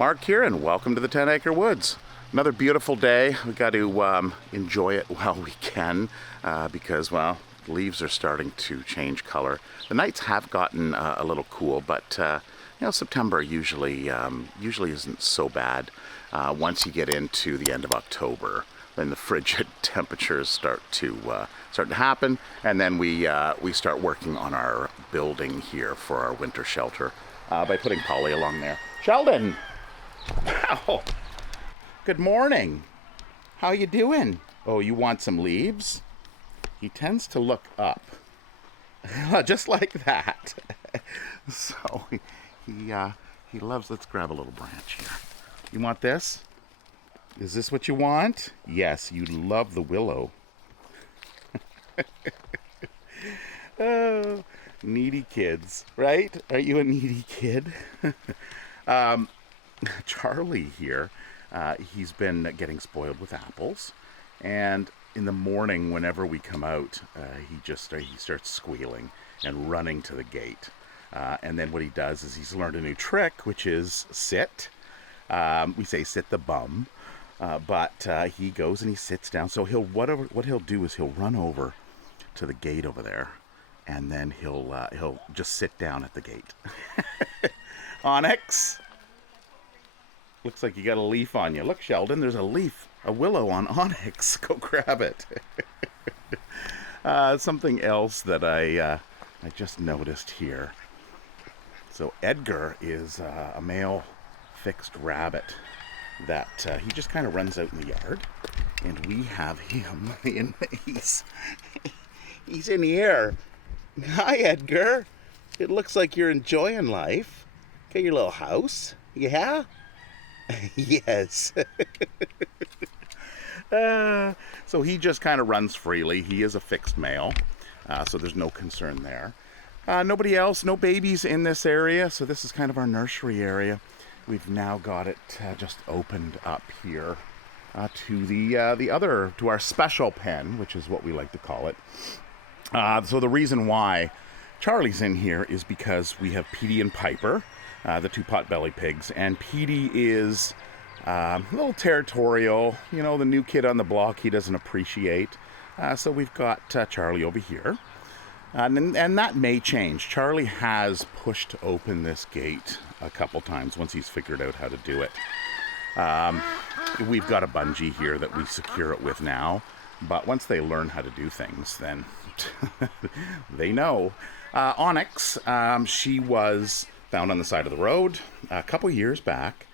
Mark here, and welcome to the 10 Acre Woods. Another beautiful day. We got to enjoy it while we can because, well, leaves are starting to change color. The nights have gotten a little cool, but September usually isn't so bad. Once you get into the end of October, then the frigid temperatures start to happen, and then we start working on our building here for our winter shelter by putting Polly along there. Sheldon. Wow. Good morning. How you doing? Oh, you want some leaves? He tends to look up. Just like that. So he loves, let's grab a little branch here. You want this? Is this what you want? Yes, you love the willow. Oh, needy kids, right? Are you a needy kid? Charlie here, he's been getting spoiled with apples, and in the morning whenever we come out, he starts squealing and running to the gate, and then what he does is he's learned a new trick, which is sit. We say sit the bum, but he goes and he sits down. So what he'll do is he'll run over to the gate over there, and then he'll just sit down at the gate. Onyx, looks like you got a leaf on you. Look, Sheldon, there's a willow on Onyx. Go grab it. Something else that I just noticed here. So Edgar is a male fixed rabbit that he just kind of runs out in the yard, and we have him in. He's in here. Hi, Edgar. It looks like you're enjoying life. Got your little house, yeah? Yes. So he just kind of runs freely. He is a fixed male, so there's no concern there. Nobody else, no babies in this area, so this is kind of our nursery area. We've now got it just opened up here to our special pen, which is what we like to call it. So the reason why Charlie's in here is because we have Petey and Piper, the two potbelly pigs, and Petey is a little territorial, the new kid on the block he doesn't appreciate. So we've got Charlie over here. And that may change. Charlie has pushed open this gate a couple times once he's figured out how to do it. We've got a bungee here that we secure it with now, but once they learn how to do things, then they know. Onyx, she was found on the side of the road a couple years back,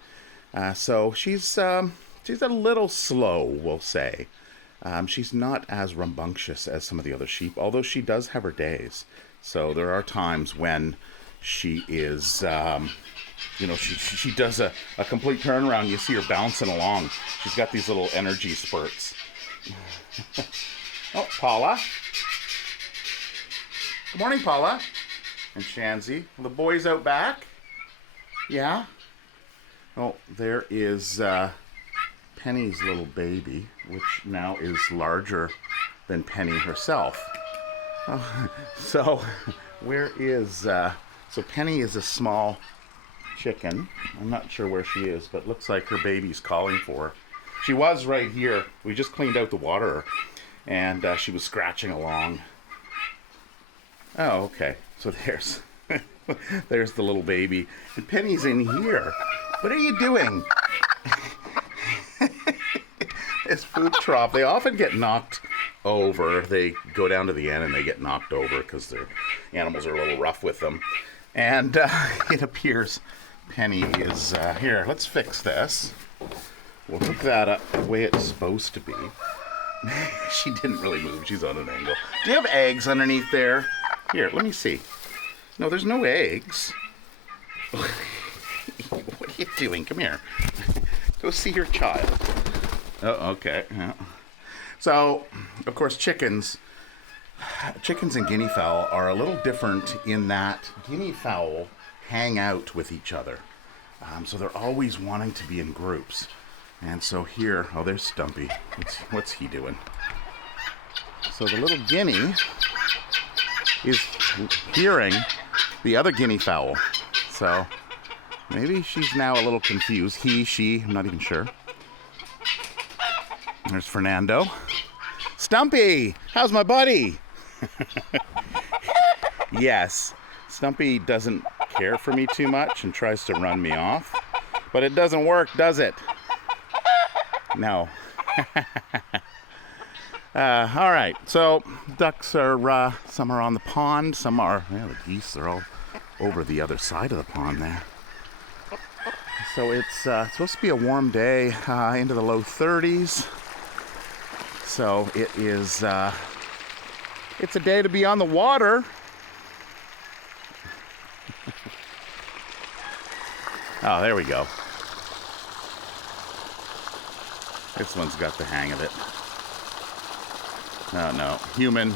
so she's a little slow, we'll say. She's not as rambunctious as some of the other sheep, although she does have her days. So there are times when she is, she does a complete turnaround. You see her bouncing along. She's got these little energy spurts. Oh, Paula. Good morning, Paula. And Shanzi. The boys out back? Yeah? Oh, there is Penny's little baby, which now is larger than Penny herself. Oh, so where is so Penny is a small chicken. I'm not sure where she is, but looks like her baby's calling for her. She was right here. We just cleaned out the water, and she was scratching along. Oh, okay. So there's the little baby, and Penny's in here. What are you doing? This food trough, they often get knocked over. They go down to the end and they get knocked over because their animals are a little rough with them. And it appears Penny is here. Let's fix this. We'll hook that up the way it's supposed to be. She didn't really move. She's on an angle. Do you have eggs underneath there? Here, let me see. No, there's no eggs. What are you doing? Come here. Go see your child. Oh, okay. Yeah. So, of course, chickens and guinea fowl are a little different in that guinea fowl hang out with each other. So they're always wanting to be in groups. And so here, oh, there's Stumpy. What's he doing? So the little guinea is hearing the other guinea fowl. So Maybe she's now a little confused. He, she, I'm not even sure. There's Fernando. Stumpy, how's my buddy? Yes, Stumpy doesn't care for me too much and tries to run me off. But it doesn't work, does it? No. All right, so ducks are, some are on the pond, some are, the geese are all over the other side of the pond there. So it's supposed to be a warm day, into the low 30s. So it is, it's a day to be on the water. Oh, there we go. This one's got the hang of it. Oh no, human,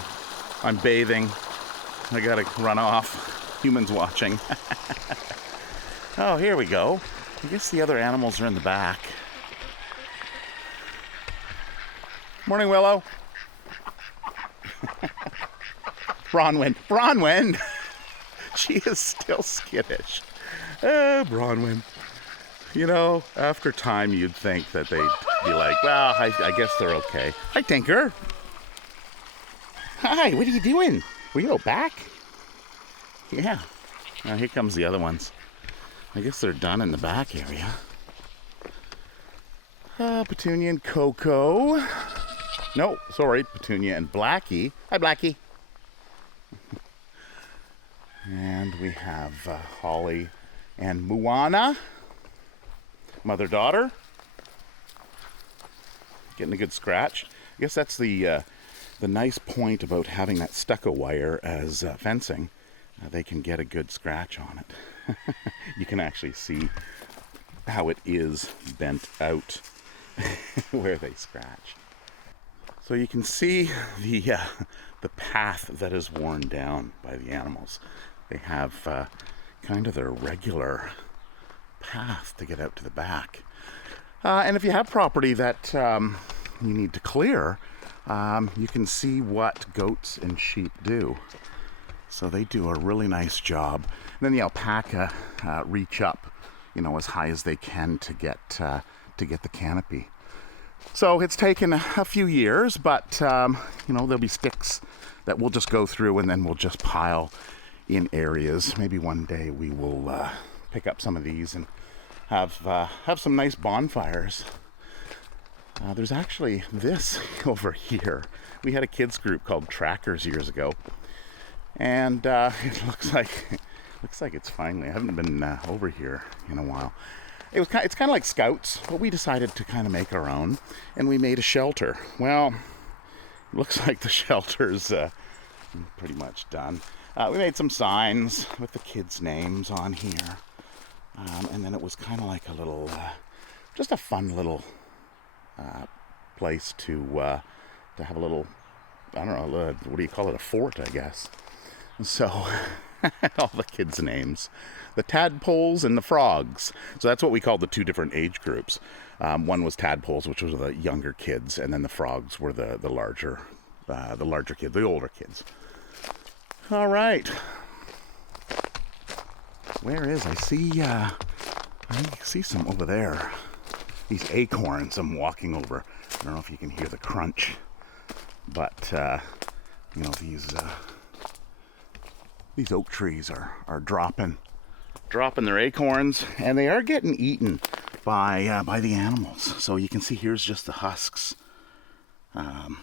I'm bathing. I gotta run off. Human's watching. Oh, here we go. I guess the other animals are in the back. Morning, Willow. Bronwyn. Bronwyn! She is still skittish. Bronwyn. You know, after time you'd think that they'd be like, well, I guess they're okay. Hi, Tinker. Hi, what are you doing? Will you go back? Yeah. Now here comes the other ones. I guess they're done in the back area. Petunia and Coco. No, sorry, Petunia and Blackie. Hi, Blackie. And we have Holly and Moana. Mother-daughter. Getting a good scratch. I guess that's the nice point about having that stucco wire as fencing. They can get a good scratch on it. You can actually see how it is bent out where they scratch. So you can see the path that is worn down by the animals. They have kind of their regular path to get out to the back. And if you have property that you need to clear, you can see what goats and sheep do. So they do a really nice job. And then the alpaca reach up, as high as they can to get the canopy. So it's taken a few years, but there'll be sticks that we'll just go through, and then we'll just pile in areas. Maybe one day we will pick up some of these and have some nice bonfires. There's actually this over here. We had a kids group called Trackers years ago, and it looks like it's finally. I haven't been over here in a while. It's kind of like Scouts, but we decided to kind of make our own, and we made a shelter. Well, it looks like the shelter's pretty much done. We made some signs with the kids' names on here, and then it was kind of like a little, just a fun little place to have a little, I don't know, what do you call it, a fort, I guess. So, all the kids' names. The tadpoles and the frogs. So that's what we called the two different age groups. One was tadpoles, which was the younger kids, and then the frogs were the larger kids, the older kids. All right. Where is? I see some over there. These acorns I'm walking over. I don't know if you can hear the crunch, but these oak trees are dropping their acorns, and they are getting eaten by the animals. So you can see here's just the husks, and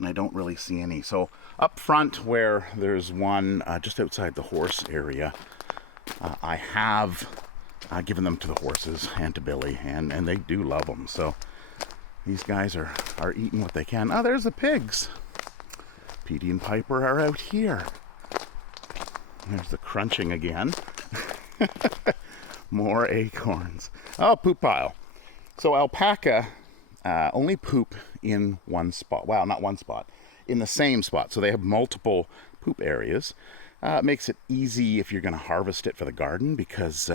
I don't really see any. So up front, where there's one just outside the horse area, I have given them to the horses and to Billy, and they do love them. So these guys are eating what they can. Oh, there's the pigs. Petey and Piper are out here. There's the crunching again. More acorns. Oh, poop pile. So alpaca only poop in one spot. Well, not one spot. In the same spot. So they have multiple poop areas. It makes it easy if you're going to harvest it for the garden, because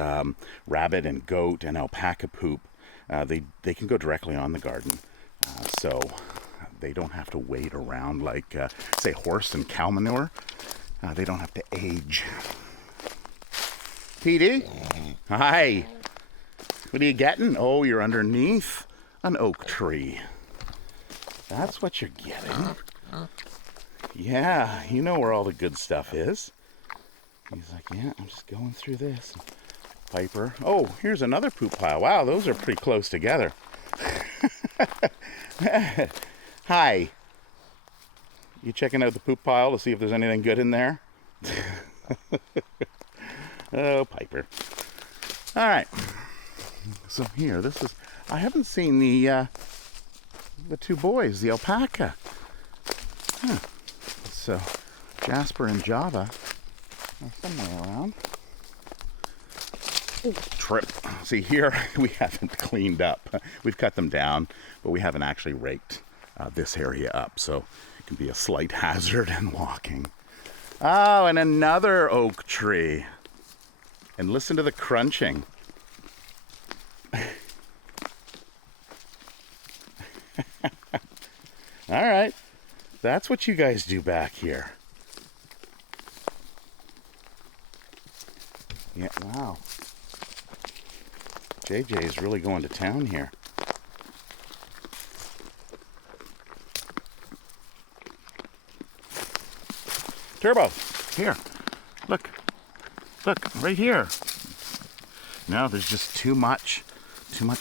rabbit and goat and alpaca poop, they can go directly on the garden. So they don't have to wait around like, say, horse and cow manure. They don't have to age. Petey? Hi. What are you getting? Oh, you're underneath an oak tree. That's what you're getting. Yeah, you know where all the good stuff is. He's like, yeah, I'm just going through this. Piper. Oh, here's another poop pile. Wow, those are pretty close together. Hi. You checking out the poop pile to see if there's anything good in there? Oh, Piper. All right. So here, this is. I haven't seen the two boys, the alpaca. Huh. So Jasper and Java are somewhere around. Ooh, trip. See here, we haven't cleaned up. We've cut them down, but we haven't actually raked this area up, so it can be a slight hazard in walking. Oh, and another oak tree. And listen to the crunching. All right, that's what you guys do back here. Yeah, wow. JJ is really going to town here. Turbo, here. Look, right here. No, there's just too much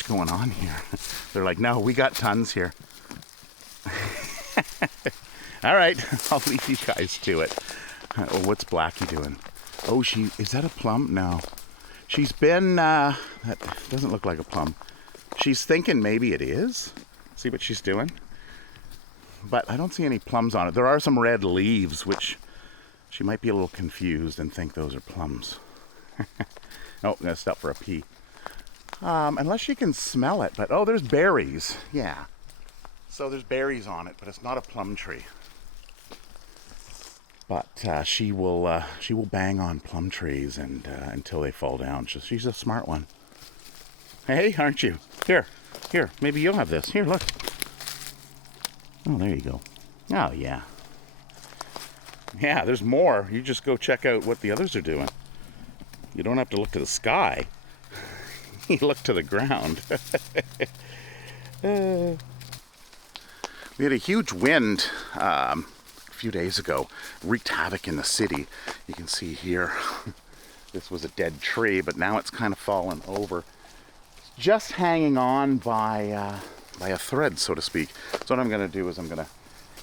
going on here. They're like, no, we got tons here. All right, I'll leave you guys to it. Oh, what's Blackie doing? Oh, is that a plum? No. She's been, that doesn't look like a plum. She's thinking maybe it is. See what she's doing? But I don't see any plums on it. There are some red leaves, which she might be a little confused and think those are plums. Oh, I'm gonna stop for a pee. Unless she can smell it, but oh, there's berries. Yeah. So there's berries on it, but it's not a plum tree. But she will bang on plum trees and until they fall down. She's a smart one. Hey, aren't you? Here, maybe you'll have this. Here, look. Oh, there you go. Oh, yeah. Yeah, there's more. You just go check out what the others are doing. You don't have to look to the sky. You look to the ground. We had a huge wind a few days ago, wreaked havoc in the city. You can see here, this was a dead tree, but now it's kind of fallen over. Just hanging on by a thread, so to speak. So what I'm going to do is I'm going to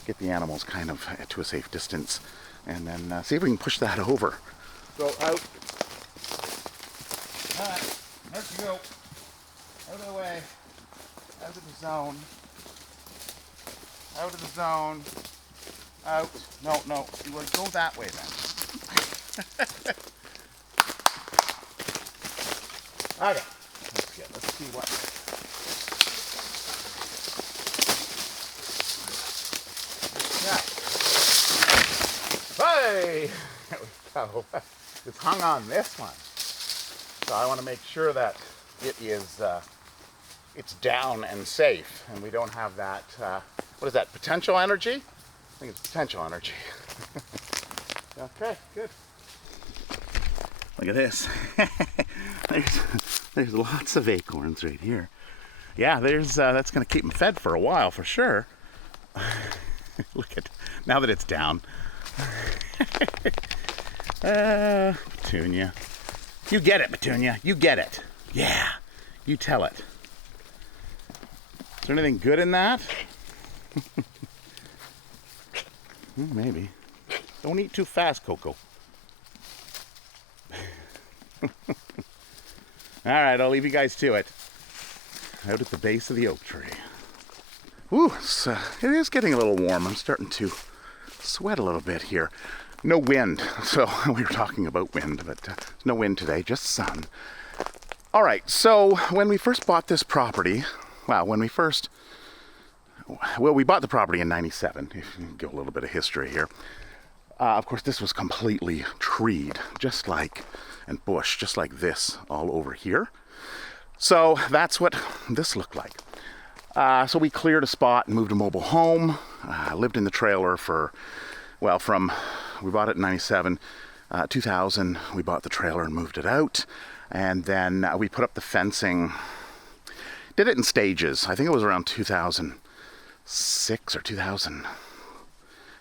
get the animals kind of to a safe distance and then see if we can push that over. Go out. All right, there you go. Out of the way. Out of the zone. Out of the zone. Out. No. You want to go that way then. Okay. Let's see what. Yeah. Hey! There we go. It's hung on this one. So I want to make sure that it is it's down and safe, and we don't have that. What is that? Potential energy? I think it's potential energy. Okay, good. Look at this. There's lots of acorns right here. Yeah, that's going to keep them fed for a while for sure. Look at now that it's down. Petunia. You get it, Petunia. You get it. Yeah. You tell it. Is there anything good in that? Maybe. Don't eat too fast, Coco. All right, I'll leave you guys to it. Out at the base of the oak tree. Ooh, it is getting a little warm. I'm starting to sweat a little bit here. No wind. So we were talking about wind, but no wind today, just sun. All right, so when we first bought this property, we bought the property in 97. If you give a little bit of history here. Of course, this was completely treed, and bush, just like this, all over here. So that's what this looked like. So we cleared a spot and moved a mobile home. Lived in the trailer we bought it in 97. 2000, we bought the trailer and moved it out. And then we put up the fencing. Did it in stages. I think it was around 2006 or 2000.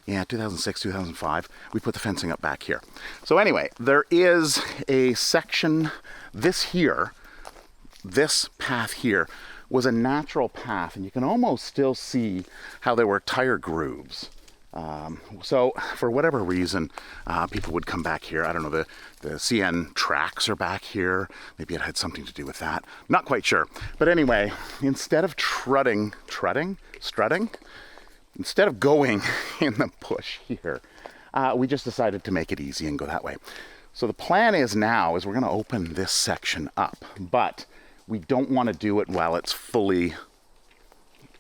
Yeah, 2006, 2005. We put the fencing up back here. So anyway, there is a section, this path here was a natural path, and you can almost still see how there were tire grooves. So for whatever reason, people would come back here. I don't know, the CN tracks are back here. Maybe it had something to do with that. Not quite sure. But anyway, instead of strutting, instead of going in the bush here, we just decided to make it easy and go that way. So the plan is now we're going to open this section up, but we don't want to do it while it's fully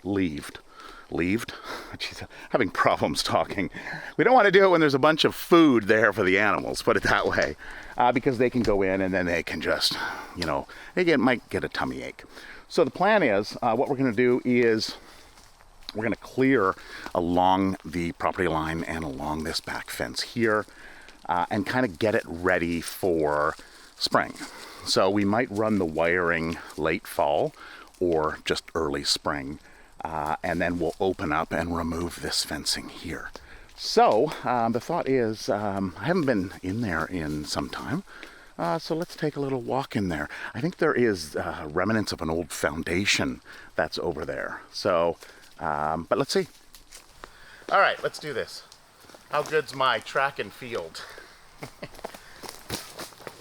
leaved. Jeez, I'm having problems talking. We don't want to do it when there's a bunch of food there for the animals, put it that way, because they can go in and then they can just, might get a tummy ache. So the plan is, what we're going to do is we're going to clear along the property line and along this back fence here, and kind of get it ready for spring. So we might run the wiring late fall or just early spring. And then we'll open up and remove this fencing here. So the thought is, I haven't been in there in some time, so let's take a little walk in there. I think there is remnants of an old foundation that's over there. So, but let's see. All right, let's do this. How good's my track and field?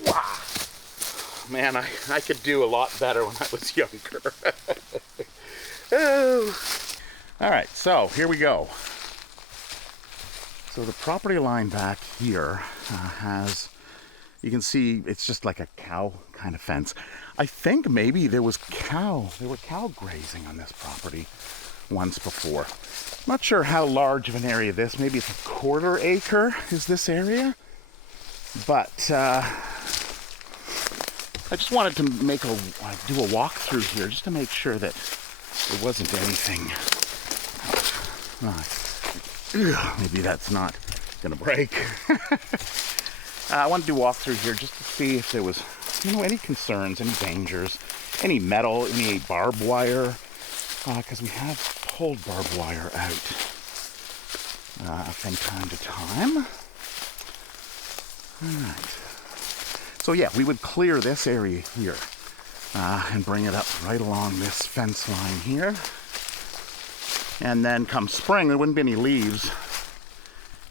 Wow. Man, I could do a lot better when I was younger. Oh. All right, so here we go. So the property line back here has, you can see it's just like a cow kind of fence. I think maybe there were cow grazing on this property once before. I'm not sure how large of an area this, maybe it's a 1/4 acre is this area. But I just wanted to do a walk through here just to make sure that there wasn't anything. Maybe that's not gonna break. I wanted to walk through here just to see if there was, any concerns, any dangers, any metal, any barbed wire, because we have pulled barbed wire out from time to time. All right. So yeah, we would clear this area here. And bring it up right along this fence line here. And then come spring, there wouldn't be any leaves.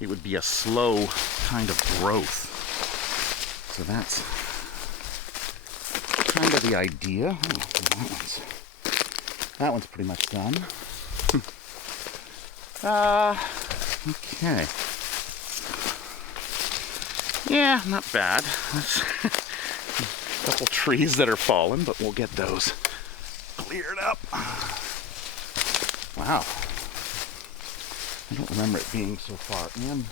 It would be a slow kind of growth. So that's kind of the idea. Oh, that one's pretty much done. Okay. Yeah, not bad. Couple trees that are fallen, but we'll get those cleared up. Wow. I don't remember it being so far in.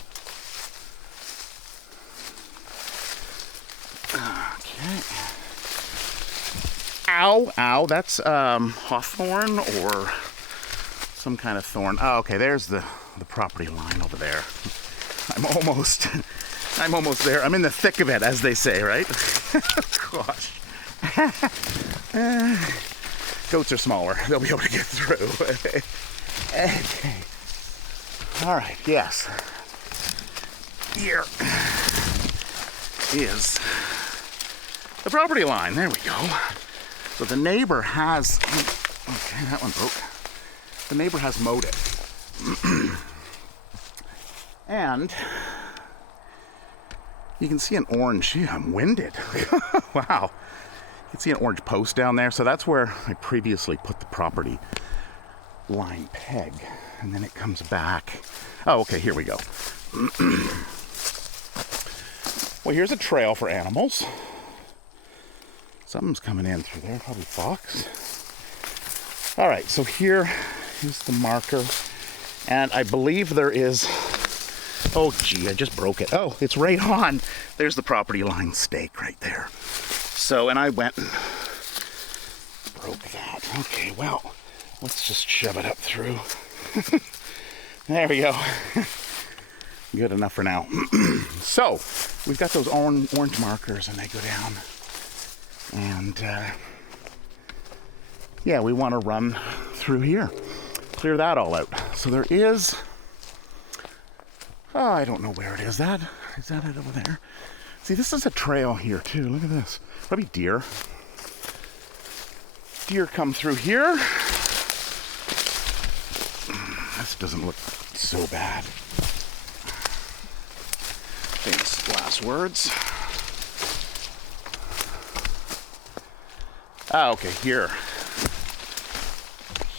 Okay. Ow, that's hawthorn or some kind of thorn. Oh, okay, there's the property line over there. I'm almost there. I'm in the thick of it, as they say, right? Gosh. Goats are smaller. They'll be able to get through. Okay. All right, yes. Here is the property line. There we go. So the neighbor has... Okay, that one broke. The neighbor has mowed it. And... you can see an orange, I'm winded. Wow. You can see an orange post down there. So that's where I previously put the property line peg. And then it comes back. Oh, okay, here we go. Well, here's a trail for animals. Something's coming in through there, probably fox. All right, so here is the marker. And I believe there is... Oh, gee, I just broke it. Oh, it's right on. There's the property line stake right there. So, and I went and broke that. Okay, well, let's just shove it up through. There we go. Good enough for now. So, we've got those orange markers, and they go down. And, yeah, we want to run through here. Clear that all out. So there is... Oh, I don't know where it is. Is that it over there? See, this is a trail here, too. Look at this. Probably deer. Deer come through here. This doesn't look so bad. Famous last words. Ah, okay, here.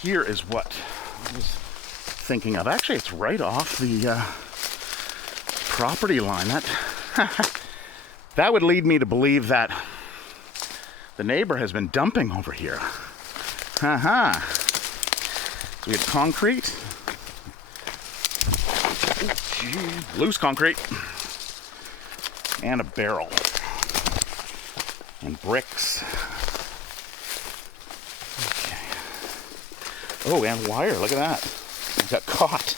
Here is what I was thinking of. Actually, it's right off the property line. That would lead me to believe that the neighbor has been dumping over here. So we have concrete. Loose concrete. And a barrel. And bricks. Okay. Oh, and wire. Look at that. It got caught.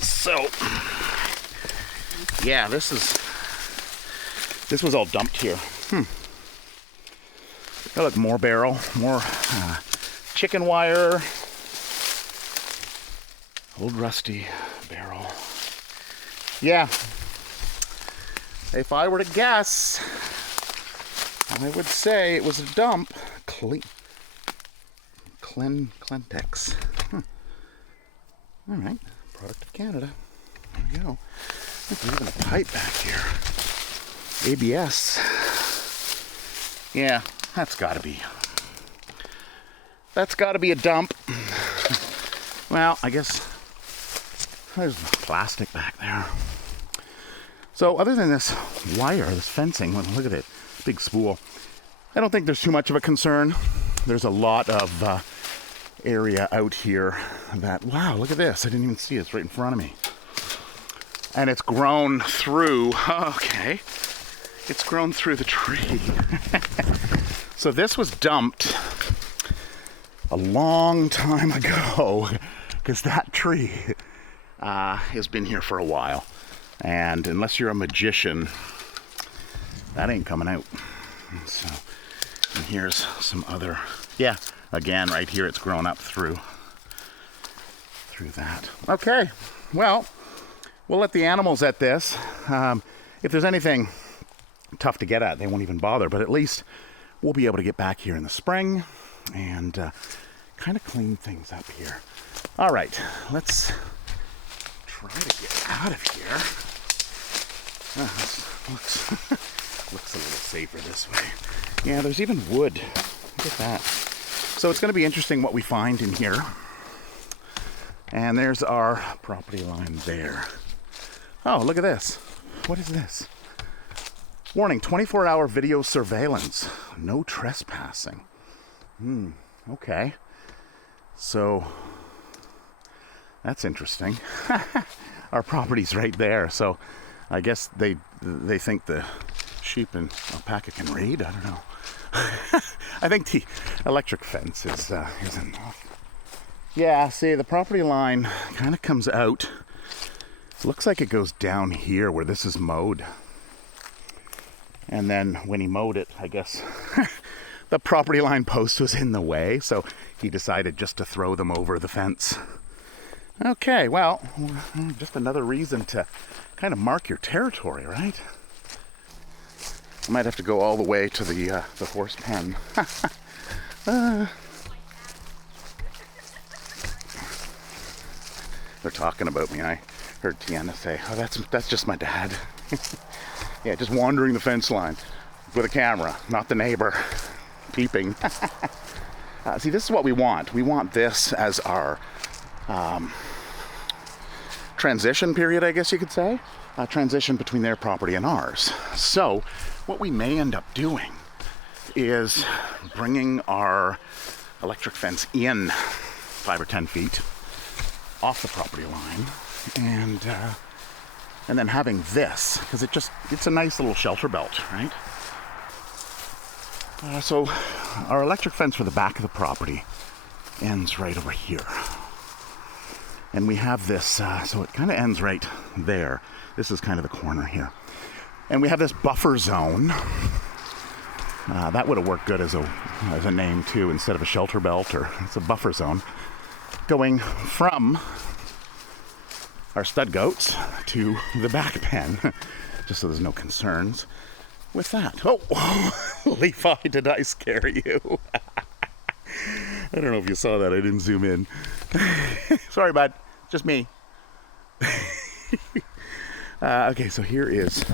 So, yeah, this was all dumped here. Oh, look, more barrel, more chicken wire. Old rusty barrel. Yeah. If I were to guess, I would say it was a dump. Clentex. All right. Product of Canada. There we go. There's even a pipe back here. ABS. Yeah, that's gotta be a dump. Well, I guess there's plastic back there. So other than this wire, this fencing, look at it, big spool. I don't think there's too much of a concern. There's a lot of area out here that, wow, look at this. I didn't even see it. It's right in front of me. And it's grown through, okay, it's grown through the tree. So this was dumped a long time ago because that tree has been here for a while. And unless you're a magician, that ain't coming out. So, and here's some other, yeah, again, right here, it's grown up through that. Okay, well, we'll let the animals at this. If there's anything tough to get at, they won't even bother, but at least we'll be able to get back here in the spring and kind of clean things up here. All right, let's try to get out of here. Looks a little safer this way. Yeah, there's even wood. Look at that. So it's going to be interesting what we find in here. And there's our property line there. Oh, look at this. What is this? Warning, 24-hour video surveillance. No trespassing. Okay. So, that's interesting. Our property's right there, so I guess they think the sheep and alpaca can read. I don't know. I think the electric fence is enough. Yeah, see, the property line kind of comes out. Looks like it goes down here where this is mowed. And then when he mowed it, I guess the property line post was in the way, so he decided just to throw them over the fence. Okay, well, just another reason to kind of mark your territory, right? I might have to go all the way to the horse pen. They're talking about me. I heard Tiana say, "Oh, that's just my dad." Yeah, just wandering the fence line with a camera, not the neighbor peeping. See, this is what we want. We want this as our transition period, I guess you could say. Transition between their property and ours. So, what we may end up doing is bringing our electric fence in 5 or 10 feet off the property line, and then having this, because it's a nice little shelter belt, right? So our electric fence for the back of the property ends right over here. And we have this, so it kind of ends right there. This is kind of the corner here. And we have this buffer zone. That would have worked good as a name too, instead of a shelter belt, or it's a buffer zone. Going from our stud goats to the back pen, just so there's no concerns with that. Oh, Levi, did I scare you? I don't know if you saw that. I didn't zoom in. Sorry, bud. Just me. Okay, so here's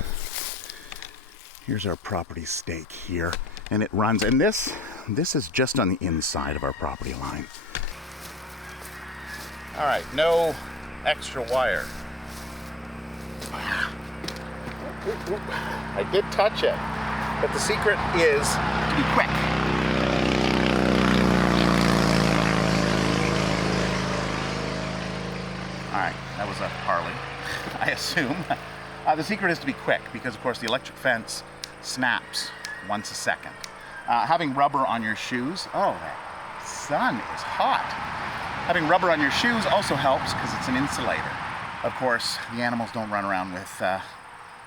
our property stake here, and it runs. And this is just on the inside of our property line. All right, no extra wire. I did touch it, but the secret is to be quick. All right, that was a Harley, I assume. The secret is to be quick because, of course, the electric fence snaps once a second. Having rubber on your shoes, oh, that sun is hot. Having rubber on your shoes also helps because it's an insulator. Of course, the animals don't run around with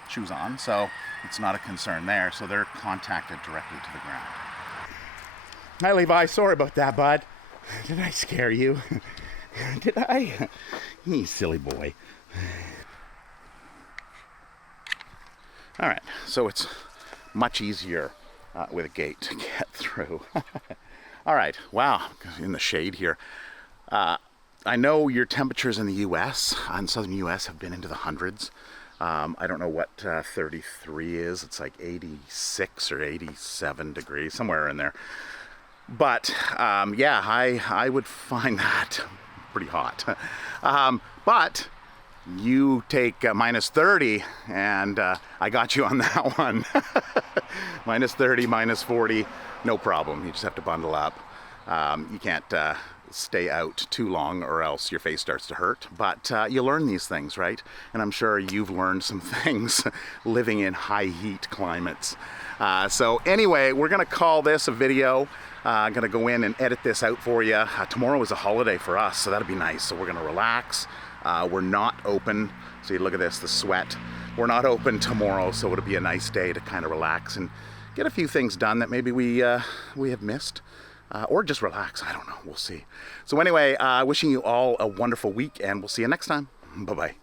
shoes on, so it's not a concern there. So they're contacted directly to the ground. Hi, Levi. Sorry about that, bud. Did I scare you? Did I? You silly boy. All right, so it's much easier with a gate to get through. All right, wow, in the shade here. I know your temperatures in the U.S., in southern U.S., have been into the hundreds. I don't know what 33 is. It's like 86 or 87 degrees, somewhere in there. But yeah, I would find that pretty hot. But you take minus 30, and I got you on that one. Minus 30, minus 40, no problem. You just have to bundle up. You can't stay out too long or else your face starts to hurt. But you learn these things, right? And I'm sure you've learned some things living in high heat climates. So anyway, we're gonna call this a video. I'm gonna go in and edit this out for you. Tomorrow is a holiday for us, so that'll be nice. So we're gonna relax. We're not open. See, look at this, the sweat. We're not open tomorrow, so it'll be a nice day to kind of relax and get a few things done that maybe we have missed. Or just relax, I don't know, we'll see. So anyway, wishing you all a wonderful week, and we'll see you next time. Bye-bye.